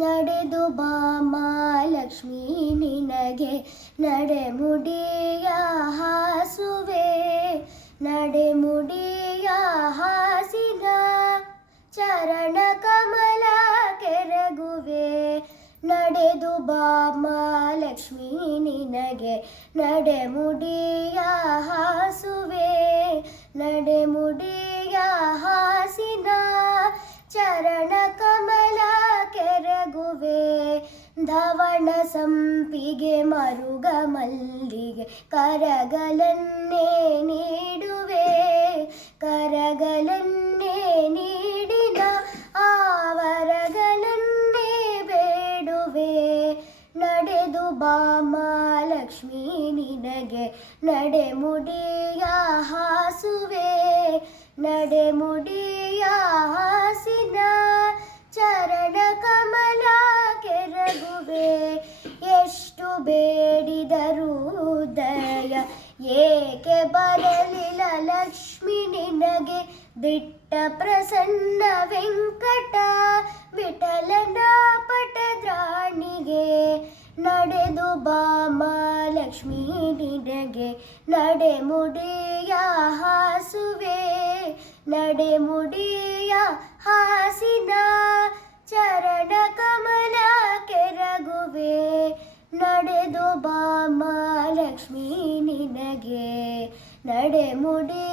ನಡೆದು ಬಾ ಮಹಾಲಕ್ಷ್ಮಿ ನಿನಗೆ ನಡೆಮುಡಿಯ ಹಾಸುವೆ, ನಡೆಮುಡಿಯ ಹಾಸಿನ ಚರಣ ಕಮಲ ಕೆರಗುವೆ. ನಡೆದು ಬಾ ಮಹಾಲಕ್ಷ್ಮಿ ನಿನಗೆ ನಡೆಮುಡಿಯ ಹಾಸುವೆ, ನಡೆಮುಡಿಯ ಹಾಸಿನ ಚರಣ ಕಮಲ ಕೆರಗುವೆ. ಧವಣ ಸಂಪಿಗೆ ಮರುಗ ಮಲ್ಲಿಗೆ ಕರಗಲನ್ನೇ ನೀಡುವೆ, ಕರಗಲನ್ನೇ ನೀಡಿನ ಆವರಗಳನ್ನೇ ಬೇಡುವೆ. ನಡೆದು ಬಾ ಮಹಾಲಕ್ಷ್ಮಿ ನಿನಗೆ ನಡೆಮುಡಿಯ ಹಾಸುವೆ, ನಡೆಮುಡಿಯ ಹಾಸಿನ ಚರಣ ಕಮಲ ಕೆರಗುವೆ. ಎಷ್ಟು ಬೇಡಿದರೂ ದಯ ಏಕೆ ಬರಲಿಲ್ಲ ಲಕ್ಷ್ಮಿ ನಿನಗೆ, ದಿಟ್ಟ ಪ್ರಸನ್ನ ವೆಂಕಟ ವಿಠಲನ ಪಟದ್ರಾಣಿಗೆ. ನಡೆದು ಬಾ ಮಹಾಲಕ್ಷ್ಮಿ ನಿನಗೆ ನಡೆಮುಡಿಯ ಹಾಸುವೆ, ನಡೆಮುಡಿಯ ಹಾಸಿನ ಚರಣ ಕಮಲ ಕೆರಗುವೆ. ನಡೆದು ಬಾ ಮಹಾಲಕ್ಷ್ಮಿ ನಿನಗೆ ನಡೆಮುಡಿ